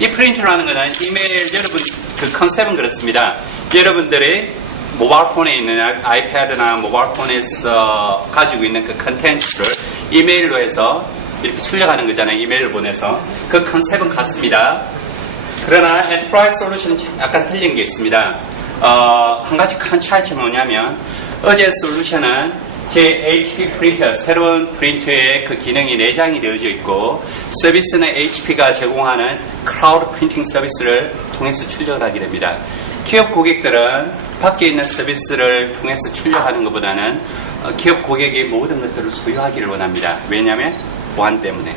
이 프린트라는 것은 이메일 여러분 그 컨셉은 그렇습니다. 여러분들이 모바일 폰에 있는 아이패드나 모바일 폰에서 가지고 있는 그 컨텐츠를 이메일로 해서 이렇게 출력하는 거잖아요. 이메일을 보내서. 그 컨셉은 같습니다. 그러나 엔터프라이즈 솔루션은 약간 틀린 게 있습니다. 한 가지 큰 차이점은 뭐냐면 어제 솔루션은 제 HP 프린터, 새로운 프린터에 그 기능이 내장이 되어져 있고 서비스는 HP가 제공하는 클라우드 프린팅 서비스를 통해서 출력을 하게 됩니다. 기업 고객들은 밖에 있는 서비스를 통해서 출력하는 것보다는 기업 고객이 모든 것들을 소유하기를 원합니다. 왜냐하면 보안 때문에.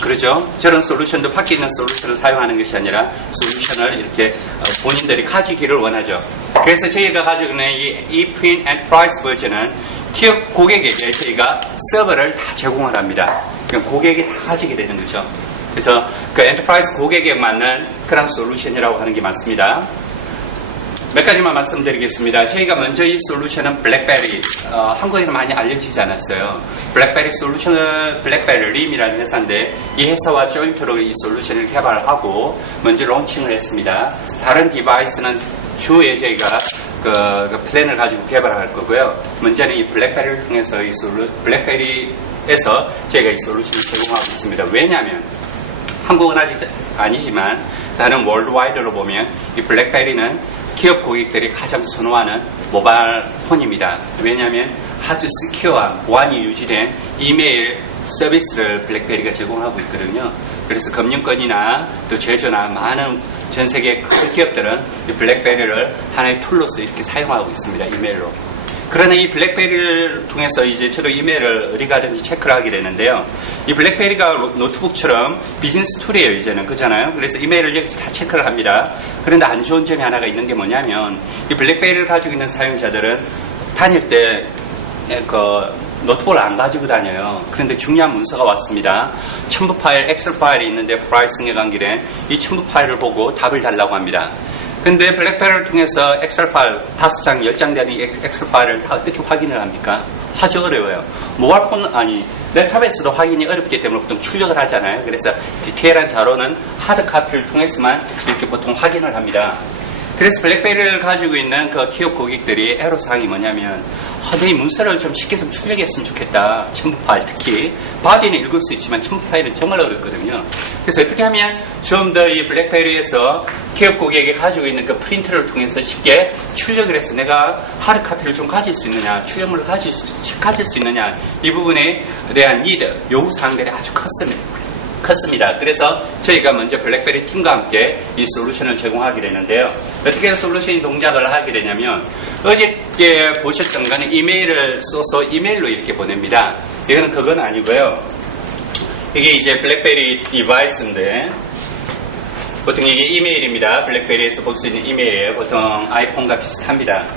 그렇죠? 저런 솔루션도 밖에 있는 솔루션을 사용하는 것이 아니라 솔루션을 이렇게 본인들이 가지기를 원하죠. 그래서 저희가 가지고 있는 이 ePrint Enterprise 버전은 기업 고객에게 저희가 서버를 다 제공을 합니다. 그럼 고객이 다 가지게 되는 거죠. 그래서 그 엔터프라이즈 고객에 맞는 그런 솔루션이라고 하는 게 맞습니다. 몇 가지만 말씀드리겠습니다. 저희가 먼저 이 솔루션은 블랙베리, 한국에서 많이 알려지지 않았어요. 블랙베리 솔루션은 블랙베리 림이라는 회사인데 이 회사와 조인트로 이 솔루션을 개발하고 먼저 론칭을 했습니다. 다른 디바이스는 추후에 저희가 그 플랜을 가지고 개발할 거고요. 먼저는 이 블랙베리를 통해서 블랙베리에서 저희가 이 솔루션을 제공하고 있습니다. 왜냐하면 한국은 아직 아니지만 다른 월드와이드로 보면 이 블랙베리는 기업 고객들이 가장 선호하는 모바일 폰입니다. 왜냐하면 아주 시큐어한 보안이 유지된 이메일 서비스를 블랙베리가 제공하고 있거든요. 그래서 금융권이나 또 제조나 많은 전 세계 큰 기업들은 이 블랙베리를 하나의 툴로서 이렇게 사용하고 있습니다. 이메일로. 그러나 이 블랙베리를 통해서 이제 저도 이메일을 어디 가든지 체크를 하게 되는데요. 이 블랙베리가 노트북처럼 비즈니스 툴이에요, 이제는. 그잖아요. 그래서 이메일을 여기서 다 체크를 합니다. 그런데 안 좋은 점이 하나가 있는 게 뭐냐면 이 블랙베리를 가지고 있는 사용자들은 다닐 때 노트북을 안 가지고 다녀요. 그런데 중요한 문서가 왔습니다. 첨부 파일, 엑셀 파일이 있는데 프라이싱에 관계된 이 첨부 파일을 보고 답을 달라고 합니다. 근데 블랙베리를 통해서 엑셀 파일 5장, 10장 되는 엑셀 파일을 다 어떻게 확인을 합니까? 아주 어려워요. 모바일폰, 랩탑에서도 확인이 어렵기 때문에 보통 출력을 하잖아요. 그래서 디테일한 자료는 하드카피를 통해서만 이렇게 보통 확인을 합니다. 그래서 블랙베리를 가지고 있는 그 기업 고객들이 애로사항이 뭐냐면 내 문서를 좀 쉽게 좀 출력했으면 좋겠다. 첨부 파일 특히 바디는 읽을 수 있지만 첨부 파일은 정말 어렵거든요. 그래서 어떻게 하면 좀 더 이 블랙베리에서 기업 고객이 가지고 있는 그 프린터를 통해서 쉽게 출력을 해서 내가 하드카피를 좀 가질 수 있느냐, 출력물을 가질 수 있느냐, 이 부분에 대한 니드, 요구사항들이 아주 컸습니다. 그래서 저희가 먼저 블랙베리 팀과 함께 이 솔루션을 제공하게 되는데요. 어떻게 솔루션이 동작을 하게 되냐면 어저께 보셨던 거는 이메일을 써서 이메일로 이렇게 보냅니다. 이거는 그건 아니고요. 이게 이제 블랙베리 디바이스인데 보통 이게 이메일입니다. 블랙베리에서 볼 수 있는 이메일이에요. 보통 아이폰과 비슷합니다.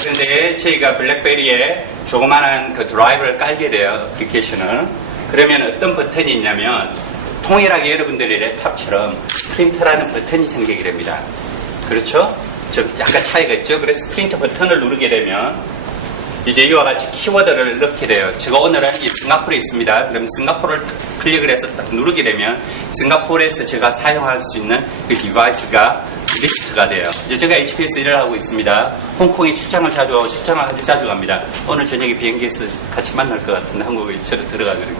그런데 저희가 블랙베리에 조그마한 그 드라이브를 깔게 돼요. 애플리케이션을. 그러면 어떤 버튼이 있냐면 동일하게 여러분들의 랩탑처럼 프린터라는 버튼이 생기게 됩니다. 그렇죠? 좀 약간 차이가 있죠? 그래서 프린터 버튼을 누르게 되면 이제 이와 같이 키워드를 넣게 돼요. 제가 오늘은 이 싱가포르에 있습니다. 그럼 싱가포르를 클릭을 해서 딱 누르게 되면 싱가포르에서 제가 사용할 수 있는 그 디바이스가 리스트가 돼요. 이제 제가 HP에서 일을 하고 있습니다. 홍콩에 출장을 자주 하고 출장을 아주 자주 갑니다. 오늘 저녁에 비행기에서 같이 만날 것 같은데 한국에 들어가거든요.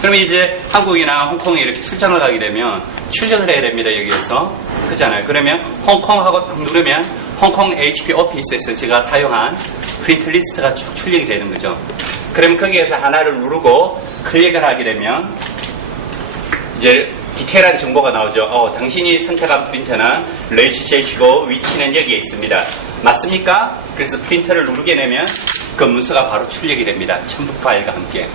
그러면 이제 한국이나 홍콩에 이렇게 출장을 가게 되면 출력을 해야 됩니다. 여기에서. 그렇잖아요. 그러면 홍콩하고 딱 누르면 홍콩 HP 오피스에서 제가 사용한 프린트 리스트가 쭉 출력이 되는 거죠. 그러면 거기에서 하나를 누르고 클릭을 하게 되면 이제 디테일한 정보가 나오죠. 당신이 선택한 프린터는 레지스트레이시고 위치는 여기에 있습니다. 맞습니까? 그래서 프린터를 누르게 되면 그 문서가 바로 출력이 됩니다. 첨부 파일과 함께.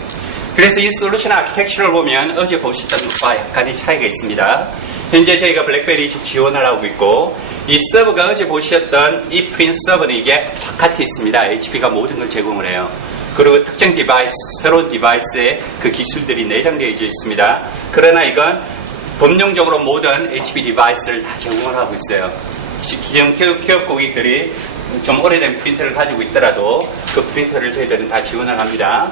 그래서 이 솔루션 아키텍처를 보면 어제 보셨던 것과 약간의 차이가 있습니다. 현재 저희가 블랙베리 지원을 하고 있고 이 서버가 어제 보셨던 이 프린트 서버는 이게 바깥에 있습니다. HP가 모든 걸 제공을 해요. 그리고 특정 디바이스, 새로운 디바이스에 그 기술들이 내장되어 있습니다. 그러나 이건 법령적으로 모든 HP 디바이스를 다 제공을 하고 있어요. 기존 기업 고객들이 좀 오래된 프린터를 가지고 있더라도 그 프린터를 저희들은 다 지원을 합니다.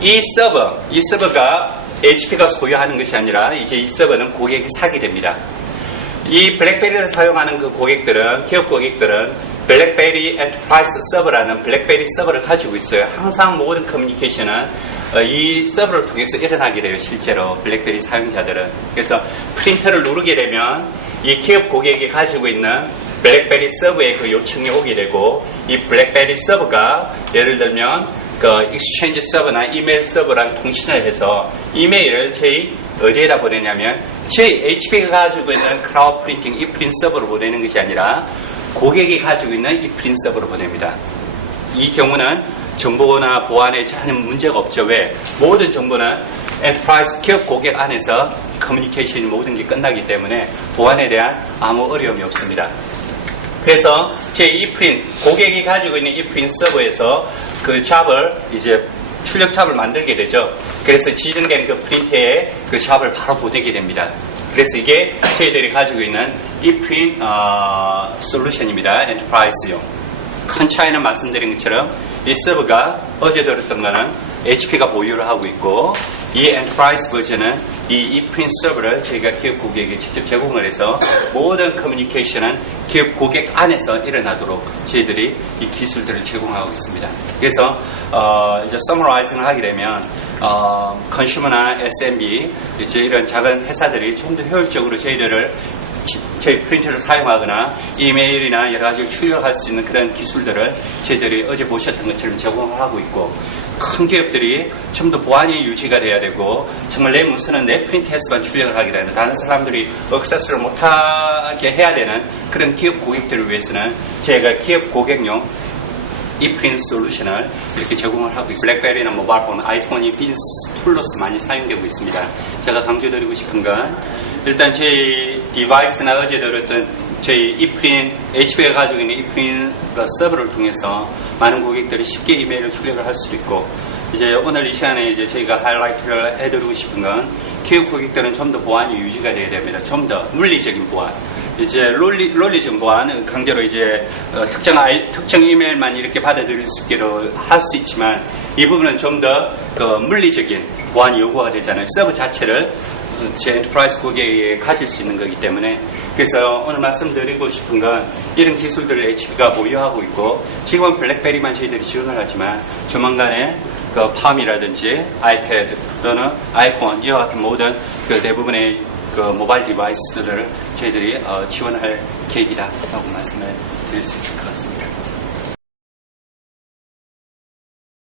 이 서버가 HP가 소유하는 것이 아니라 이제 이 서버는 고객이 사게 됩니다. 이 블랙베리를 사용하는 그 고객들은, 기업 고객들은 블랙베리 엔터프라이즈 서버라는 블랙베리 서버를 가지고 있어요. 항상 모든 커뮤니케이션은 이 서버를 통해서 일어나게 돼요. 실제로 블랙베리 사용자들은. 그래서 프린터를 누르게 되면 이 기업 고객이 가지고 있는 블랙베리 서버에 그 요청이 오게 되고, 이 블랙베리 서버가 예를 들면 그 익스체인지 서버나 이메일 서버랑 통신을 해서 이메일을 저희 어디에다 보내냐면 저희 HP가 가지고 있는 클라우드 프린팅 e프린 서버로 보내는 것이 아니라 고객이 가지고 있는 e프린 서버로 보냅니다. 이 경우는 정보나 보안에 전혀 문제가 없죠. 왜? 모든 정보는 엔터프라이즈 기업 고객 안에서 커뮤니케이션이 모든 게 끝나기 때문에 보안에 대한 아무 어려움이 없습니다. 그래서 제 e프린, 고객이 가지고 있는 e프린 서버에서 그 잡을 이제 출력 잡을 만들게 되죠. 그래서 지정된 그 프린터에 그 잡을 바로 보내게 됩니다. 그래서 이게 저희들이 가지고 있는 e프린 솔루션입니다. 엔터프라이즈용. 큰 차이는 말씀드린 것처럼 이 서버가 어제 들었던 거는 HP가 보유를 하고 있고, 이 엔터프라이즈 버전은 이 e프린 서버를 저희가 기업 고객에게 직접 제공을 해서 모든 커뮤니케이션은 기업 고객 안에서 일어나도록 저희들이 이 기술들을 제공하고 있습니다. 그래서 이제 서머라이징을 하게 되면 컨슈머나 SMB 이제 이런 작은 회사들이 좀 더 효율적으로 저희 프린터를 사용하거나 이메일이나 여러 가지 출력할 수 있는 그런 기술들을 저희들이 어제 보셨던 것처럼 제공하고 있고, 큰 기업들이 좀 더 보안이 유지가 돼야 되고 정말 내 문서는 내 프린터에서만 출력을 하게 되는, 다른 사람들이 액세스를 못하게 해야 되는 그런 기업 고객들을 위해서는 저희가 기업 고객용 e프린 솔루션을 이렇게 제공을 하고 있습니다. 블랙베리나 모바일폰, 아이폰이 비즈니스 툴로서 많이 사용되고 있습니다. 제가 강조드리고 싶은 건 일단 저희 디바이스나 어제 들었던 저희 e프린, HP가 가지고 있는 e프린 서버를 통해서 많은 고객들이 쉽게 이메일을 출력을 할 수도 있고, 이제 오늘 이 시간에 이제 저희가 하이라이트를 해드리고 싶은 건 기업 고객들은 좀 더 보안이 유지가 돼야 됩니다. 좀 더 물리적인 보안. 이제 롤리즘 보안, 강제로 이제 특정 이메일만 이렇게 받아들일 수 있기로 할 수 있지만, 이 부분은 좀 더 물리적인 보안이 요구가 되잖아요. 서버 자체를 제 엔터프라이즈 고객이 가질 수 있는 거기 때문에. 그래서 오늘 말씀드리고 싶은 건 이런 기술들을 HP가 보유하고 있고, 지금은 블랙베리만 저희들이 지원을 하지만 조만간에 그 팜이라든지 아이패드 또는 아이폰 이와 같은 모든 그 대부분의 그 모바일 디바이스들을 저희들이 지원할 계획이다 라고 말씀을 드릴 수 있을 것 같습니다.